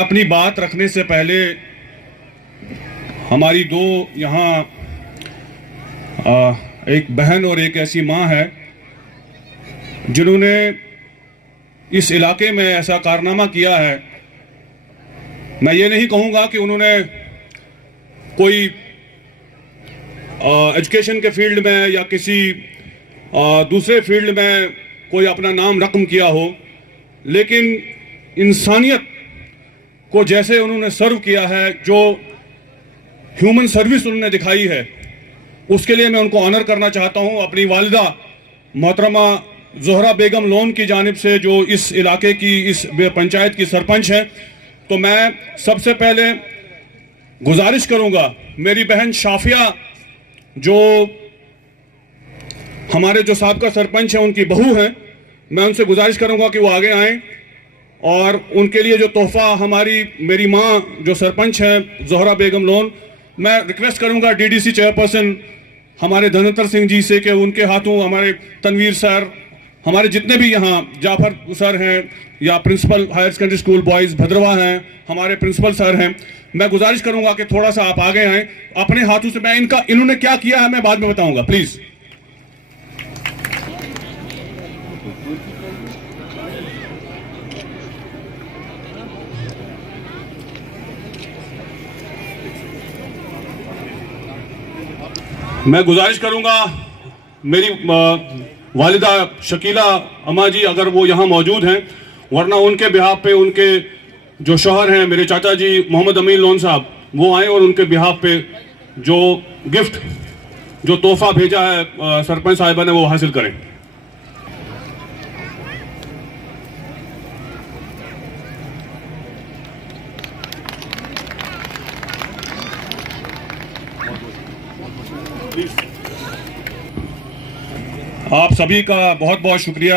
अपनी बात रखने से पहले हमारी दो यहाँ एक बहन और एक ऐसी माँ है जिन्होंने इस इलाके में ऐसा कारनामा किया है। मैं ये नहीं कहूँगा कि उन्होंने कोई एजुकेशन के फील्ड में या किसी दूसरे फील्ड में कोई अपना नाम रकम किया हो, लेकिन इंसानियत को जैसे उन्होंने सर्व किया है, जो ह्यूमन सर्विस उन्होंने दिखाई है, उसके लिए मैं उनको ऑनर करना चाहता हूं। अपनी वालिदा मोहतरमा ज़ोहरा बेगम लोन की जानिब से, जो इस इलाके की इस पंचायत की सरपंच हैं, तो मैं सबसे पहले गुजारिश करूंगा, मेरी बहन शाफिया जो हमारे जो साबका सरपंच हैं उनकी बहू हैं, मैं उनसे गुजारिश करूंगा कि वो आगे आएं और उनके लिए जो तोहफा हमारी मेरी माँ जो सरपंच है ज़ोहरा बेगम लोन, मैं रिक्वेस्ट करूंगा डीडीसी चेयरपर्सन हमारे धनंतर सिंह जी से कि उनके हाथों हमारे तनवीर सर, हमारे जितने भी यहाँ जाफर सर हैं या principal higher secondary school boys Bhaderwah हैं, हमारे प्रिंसिपल सर हैं, मैं गुजारिश करूंगा कि थोड़ा सा आप आगे आएँ अपने हाथों से। मैं इन्होंने क्या किया है मैं बाद में बताऊंगा, प्लीज़। मैं गुजारिश करूंगा मेरी वालिदा शकीला अम्मा जी अगर वो यहाँ मौजूद हैं, वरना उनके बिहाफ पे उनके जो शौहर हैं मेरे चाचा जी मोहम्मद अमीन लोन साहब, वो आए और उनके बिहाफ पे जो गिफ्ट जो तोहफा भेजा है सरपंच साहिबा ने वो हासिल करें। आप सभी का बहुत बहुत शुक्रिया।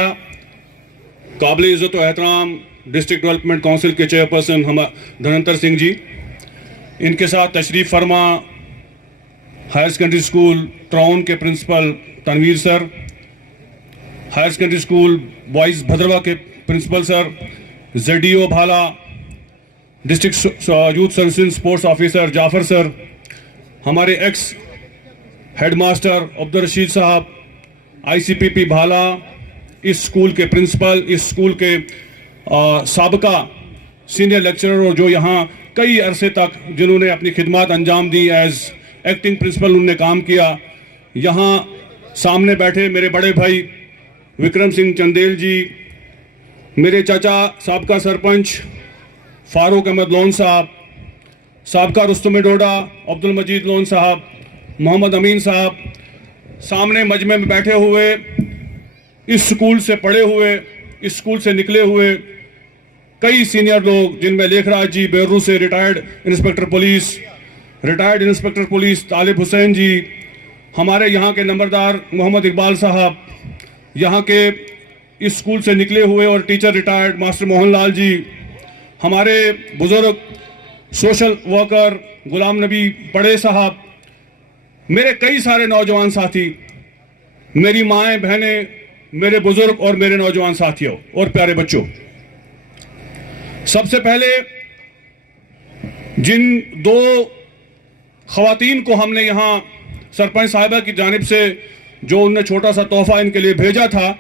काबिल इज़्ज़त व एहतराम डिस्ट्रिक्ट डेवलपमेंट काउंसिल के चेयरपर्सन हम धनंतर सिंह जी, इनके साथ तशरीफ़ फरमा हायर सेकेंडरी स्कूल ट्राउन के principal Tanveer sir, higher secondary school boys Bhaderwah के principal sir, ZDO Bhalla, district youth services sports officer Jafar sir, हमारे ex headmaster Abdul Rashid sahab, ICPP भाला, इस स्कूल के प्रिंसिपल, इस स्कूल के साबका सीनियर लेक्चरर और जो यहाँ कई अरसे तक जिन्होंने अपनी खिदमत अंजाम दी एज एक्टिंग प्रिंसिपल उन्होंने काम किया। यहाँ सामने बैठे मेरे बड़े भाई विक्रम सिंह चंदेल जी, मेरे चाचा साबका सरपंच फारूक अहमद लोन साहब, साबका रुस्तम डोडा अब्दुल मजीद लोन साहब, मोहम्मद अमीन साहब, सामने मजमे में बैठे हुए इस स्कूल से पढ़े हुए, इस स्कूल से निकले हुए कई सीनियर लोग, जिनमें लेखराज जी बेरू से रिटायर्ड इंस्पेक्टर पुलिस तालिब हुसैन जी, हमारे यहाँ के नंबरदार मोहम्मद इकबाल साहब, यहाँ के इस स्कूल से निकले हुए और teacher retired master Mohanlal ji, हमारे बुजुर्ग सोशल वर्कर गुलाम नबी पड़े साहब, मेरे कई सारे नौजवान साथी, मेरी माएँ बहनें, मेरे बुजुर्ग और मेरे नौजवान साथियों और प्यारे बच्चों, सबसे पहले जिन दो खवातीन को हमने यहाँ सरपंच साहिबा की जानिब से जो उन्होंने छोटा सा तोहफा इनके लिए भेजा था,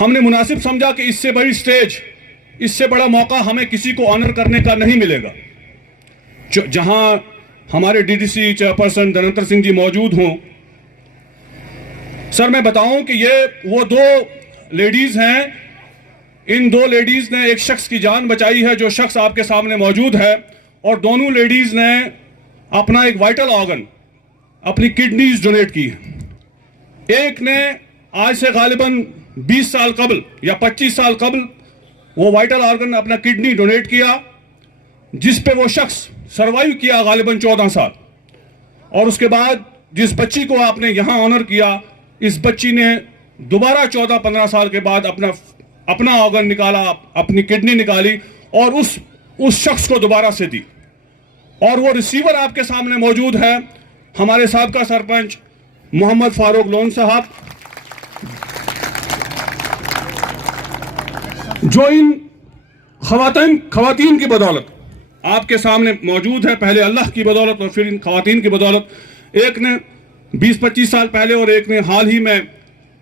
हमने मुनासिब समझा कि इससे बड़ी स्टेज, इससे बड़ा मौका हमें किसी को ऑनर करने का नहीं मिलेगा। जहां हमारे डीडीसी चेयरपर्सन धनंतर सिंह जी मौजूद हों। सर मैं बताऊं कि ये वो दो लेडीज हैं, इन दो लेडीज ने एक शख्स की जान बचाई है जो शख्स आपके सामने मौजूद है, और दोनों लेडीज ने अपना एक वाइटल ऑर्गन, अपनी किडनीज डोनेट की है। एक ने आज से गालिबन 20 साल कबल या 25 साल कबल वो वाइटल ऑर्गन अपना किडनी डोनेट किया, जिस पे वो शख्स सरवाइव किया गालिबन 14 साल। और उसके बाद जिस बच्ची को आपने यहां ऑनर किया, इस बच्ची ने दोबारा 14-15 साल के बाद अपना ऑर्गन निकाला, अपनी किडनी निकाली और उस शख्स को दोबारा से दी। और वो रिसीवर आपके सामने मौजूद है, हमारे साबका सरपंच मोहम्मद फारूक लोन साहब, जो इन खवातीन की बदौलत आपके सामने मौजूद है, पहले अल्लाह की बदौलत और फिर इन खवातीन की बदौलत। एक ने 20-25 साल पहले और एक ने हाल ही में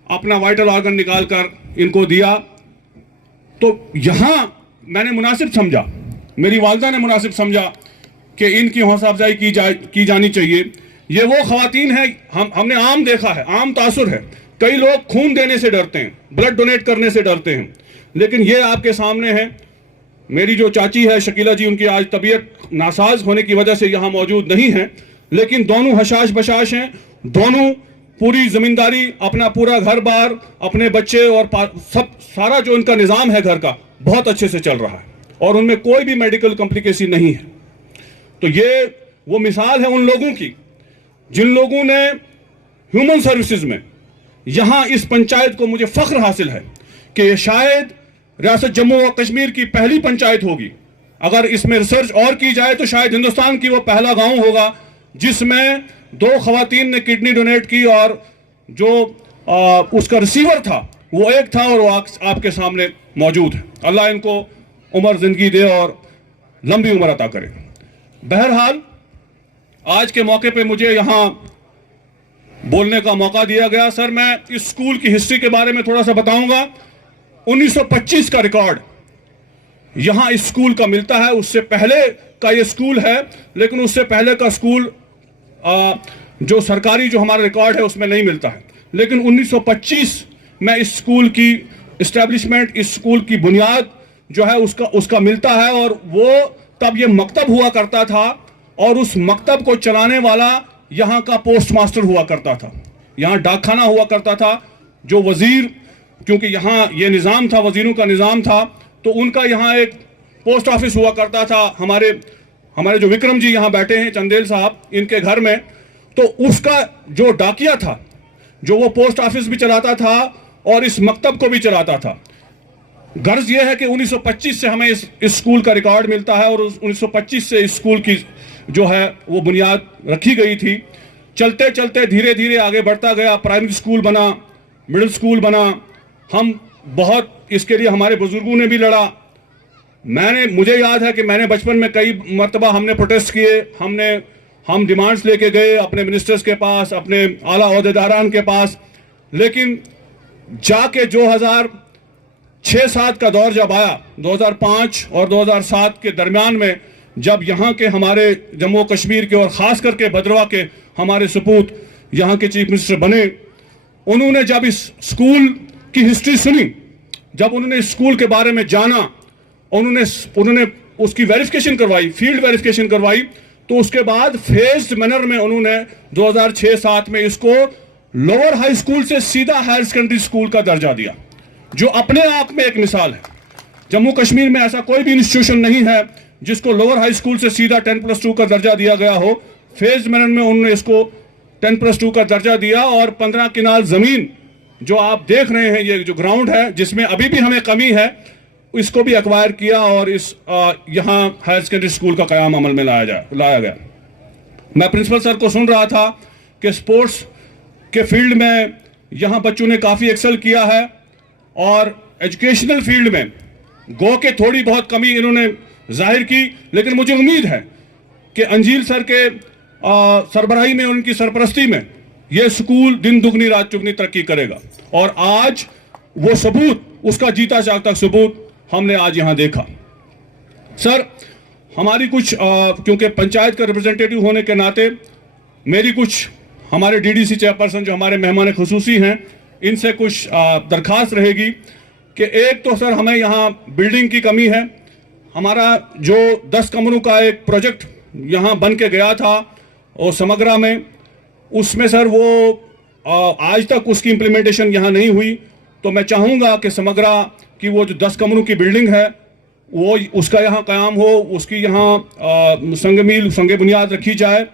अपना वाइटल ऑर्गन निकाल कर इनको दिया। तो यहां मैंने मुनासिब समझा, मेरी वालदा ने मुनासिब समझा कि इनकी हौसला अफजाई की जानी चाहिए। ये वो खवातीन है, हमने आम देखा है, आम तासुर है, कई लोग खून देने से डरते हैं, ब्लड डोनेट करने से डरते हैं, लेकिन ये आपके सामने है। मेरी जो चाची है शकीला जी, उनकी आज तबीयत नासाज होने की वजह से यहां मौजूद नहीं है, लेकिन दोनों हशाश बशाश हैं, दोनों पूरी जिम्मेदारी, अपना पूरा घर बार, अपने बच्चे और सब सारा जो इनका निज़ाम है घर का बहुत अच्छे से चल रहा है और उनमें कोई भी मेडिकल कॉम्प्लिकेशन नहीं है। तो ये वो मिसाल है उन लोगों की जिन लोगों ने ह्यूमन सर्विसेज में यहां इस पंचायत को, मुझे फख्र हासिल है कि ये शायद रियासत जम्मू और कश्मीर की पहली पंचायत होगी, अगर इसमें रिसर्च और की जाए तो शायद हिंदुस्तान की वो पहला गांव होगा जिसमें 2 खवातीन ने किडनी डोनेट की और जो उसका रिसीवर था वो एक था और वो आपके सामने मौजूद है। अल्लाह इनको उम्र जिंदगी दे और लंबी उम्र अता करे। बहरहाल आज के मौके पे मुझे यहां बोलने का मौका दिया गया। सर, मैं इस स्कूल की हिस्ट्री के बारे में थोड़ा सा बताऊंगा। 1925 का रिकॉर्ड यहां इस स्कूल का मिलता है, उससे पहले का ये स्कूल है, लेकिन उससे पहले का स्कूल जो सरकारी जो हमारा रिकॉर्ड है उसमें नहीं मिलता है। लेकिन 1925 में इस स्कूल की इस्टेब्लिशमेंट, इस स्कूल की बुनियाद जो है उसका मिलता है। और वो तब ये मकतब हुआ करता था और उस मकतब को चलाने वाला यहाँ का पोस्ट मास्टर हुआ करता था, यहाँ डाकखाना हुआ करता था। जो वजीर, क्योंकि यहाँ ये निज़ाम था, वजीरों का निज़ाम था, तो उनका यहाँ एक पोस्ट ऑफिस हुआ करता था। हमारे जो विक्रम जी यहाँ बैठे हैं, चंदेल साहब, इनके घर में, तो उसका जो डाकिया था, जो वो पोस्ट ऑफिस भी चलाता था और इस मकतब को भी चलाता था। गर्ज ये है कि 1925 से हमें इस स्कूल का रिकॉर्ड मिलता है और 1925 से इस स्कूल की जो है वो बुनियाद रखी गई थी। चलते चलते धीरे धीरे आगे बढ़ता गया, प्राइमरी स्कूल बना, मिडिल स्कूल बना। हम बहुत इसके लिए हमारे बुजुर्गों ने भी लड़ा। मुझे याद है कि मैंने बचपन में कई मरतबा हमने प्रोटेस्ट किए, हम डिमांड्स लेके गए अपने मिनिस्टर्स के पास, अपने आला ओहदेदारान के पास, लेकिन जाके 2006-07 का दौर जब आया, 2005 और 2007 के दरमियान में, जब यहाँ के हमारे जम्मू कश्मीर के और ख़ास करके भद्रवा के हमारे सपूत यहाँ के चीफ मिनिस्टर बने, उन्होंने जब इस स्कूल की हिस्ट्री सुनी, जब उन्होंने इस स्कूल के बारे में जाना, उन्होंने उसकी वेरिफिकेशन करवाई, फील्ड वेरिफिकेशन करवाई, तो उसके बाद फेज्ड मैनर में उन्होंने 2006-07 में इसको लोअर हाई स्कूल से सीधा हायर सेकेंडरी स्कूल का दर्जा दिया, जो अपने आप में एक मिसाल है। जम्मू कश्मीर में ऐसा कोई भी इंस्टीट्यूशन नहीं है जिसको लोअर हाई स्कूल से सीधा 10+2 का दर्जा दिया गया हो। फेज मैनर में उन्होंने इसको 10+2 का दर्जा दिया और 15 किनाल जमीन जो आप देख रहे हैं, ये जो ग्राउंड है जिसमें अभी भी हमें कमी है, इसको भी एक्वायर किया और इस यहाँ हायर सेकेंडरी स्कूल का कयाम अमल में लाया गया। मैं प्रिंसिपल सर को सुन रहा था कि स्पोर्ट्स के फील्ड में यहाँ बच्चों ने काफ़ी एक्सेल किया है और एजुकेशनल फील्ड में गो के थोड़ी बहुत कमी इन्होंने जाहिर की, लेकिन मुझे उम्मीद है कि अंजील सर के सरबराही में, उनकी सरपरस्ती में यह स्कूल दिन दुगनी रात चुगनी तरक्की करेगा। और आज वो सबूत, उसका जीता जागता सबूत हमने आज यहाँ देखा। सर, हमारी कुछ क्योंकि पंचायत का रिप्रेजेंटेटिव होने के नाते मेरी कुछ, हमारे डीडीसी चेयरपर्सन जो हमारे मेहमान खुसूसी हैं, इनसे कुछ दरखास्त रहेगी कि एक तो सर हमें यहाँ बिल्डिंग की कमी है। हमारा जो 10 कमरों का एक प्रोजेक्ट यहाँ बन के गया था और समग्रा में, उसमें सर वो आज तक उसकी इम्प्लीमेंटेशन यहाँ नहीं हुई। तो मैं चाहूँगा कि समग्रा की वो जो 10 कमरों की बिल्डिंग है वो उसका यहाँ क़याम हो, उसकी यहाँ संग बुनियाद रखी जाए,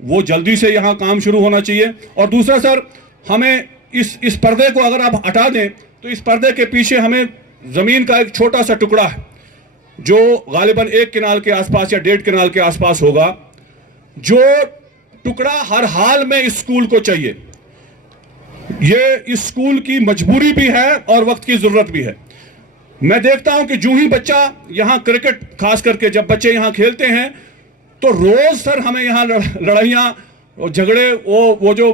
वो जल्दी से यहाँ काम शुरू होना चाहिए। और दूसरा सर, हमें इस पर्दे को अगर आप हटा दें तो इस पर्दे के पीछे हमें ज़मीन का एक छोटा सा टुकड़ा है जो गालिबन 1 किनाल के आसपास या 1.5 किनाल के आसपास होगा। जो टुकड़ा हर हाल में इस स्कूल को चाहिए, ये इस स्कूल की मजबूरी भी है और वक्त की ज़रूरत भी है। मैं देखता हूं कि जो ही बच्चा यहां क्रिकेट, खास करके जब बच्चे यहां खेलते हैं, तो रोज सर हमें यहां लड़ाइयां और झगड़े वो जो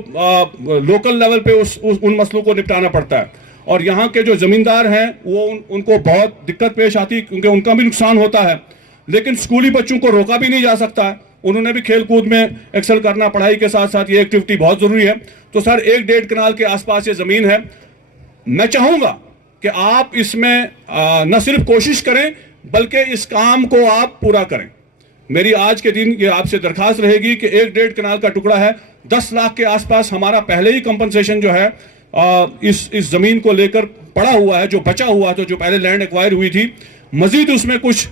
लोकल लेवल पे उन मसलों को निपटाना पड़ता है। और यहाँ के जो जमींदार हैं वो उनको बहुत दिक्कत पेश आती है, क्योंकि उनका भी नुकसान होता है। लेकिन स्कूली बच्चों को रोका भी नहीं जा सकता है, उन्होंने भी खेल कूद में एक्सेल करना, पढ़ाई के साथ साथ ये एक्टिविटी बहुत जरूरी है। तो सर 1-1.5 कनाल के आसपास ये जमीन है, मैं चाहूंगा कि आप इसमें न सिर्फ कोशिश करें बल्कि इस काम को आप पूरा करें। मेरी आज के दिन ये आपसे दरखास्त रहेगी कि 1-1.5 कनाल का टुकड़ा है, 10 लाख के आसपास हमारा पहले ही कंपनसेशन जो है इस जमीन को लेकर पड़ा हुआ है, जो बचा हुआ था, जो पहले लैंड एक्वायर हुई थी। मजीद उसमें कुछ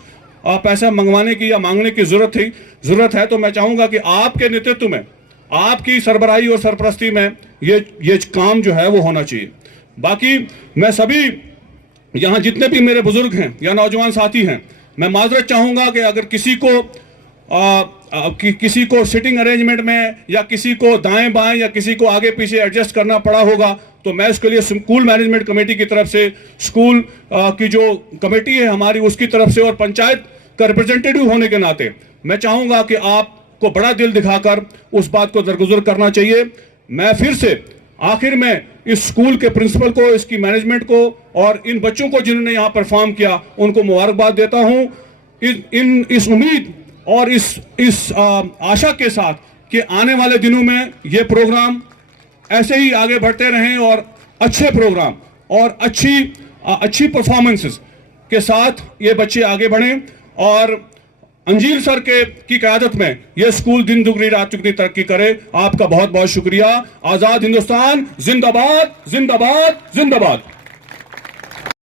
पैसा मंगवाने की या मांगने की जरूरत है। तो मैं चाहूंगा कि आपके नेतृत्व में, आपकी सरबराही और सरपरस्ती में ये काम जो है वो होना चाहिए। बाकी मैं सभी यहाँ जितने भी मेरे बुजुर्ग हैं या नौजवान साथी हैं, मैं माजरत चाहूंगा कि अगर किसी को सिटिंग अरेंजमेंट में या किसी को दाएं बाएं या किसी को आगे पीछे एडजस्ट करना पड़ा होगा, तो मैं इसके लिए स्कूल मैनेजमेंट कमेटी की तरफ से, स्कूल की जो कमेटी है हमारी उसकी तरफ से, और पंचायत का रिप्रेजेंटेटिव होने के नाते मैं चाहूंगा कि आपको बड़ा दिल दिखाकर उस बात को दरगुजर करना चाहिए। मैं फिर से आखिर में इस स्कूल के प्रिंसिपल को, इसकी मैनेजमेंट को और इन बच्चों को जिन्होंने यहाँ परफॉर्म किया, उनको मुबारकबाद देता हूँ। इस उम्मीद और इस आशा के साथ कि आने वाले दिनों में ये प्रोग्राम ऐसे ही आगे बढ़ते रहें और अच्छे प्रोग्राम और अच्छी परफॉर्मेंसेस के साथ ये बच्चे आगे बढ़ें, और अंजीर सर की क़यादत में ये स्कूल दिन दुगनी रात चुगनी तरक्की करे। आपका बहुत बहुत शुक्रिया। आजाद हिंदुस्तान जिंदाबाद, जिंदाबाद, जिंदाबाद।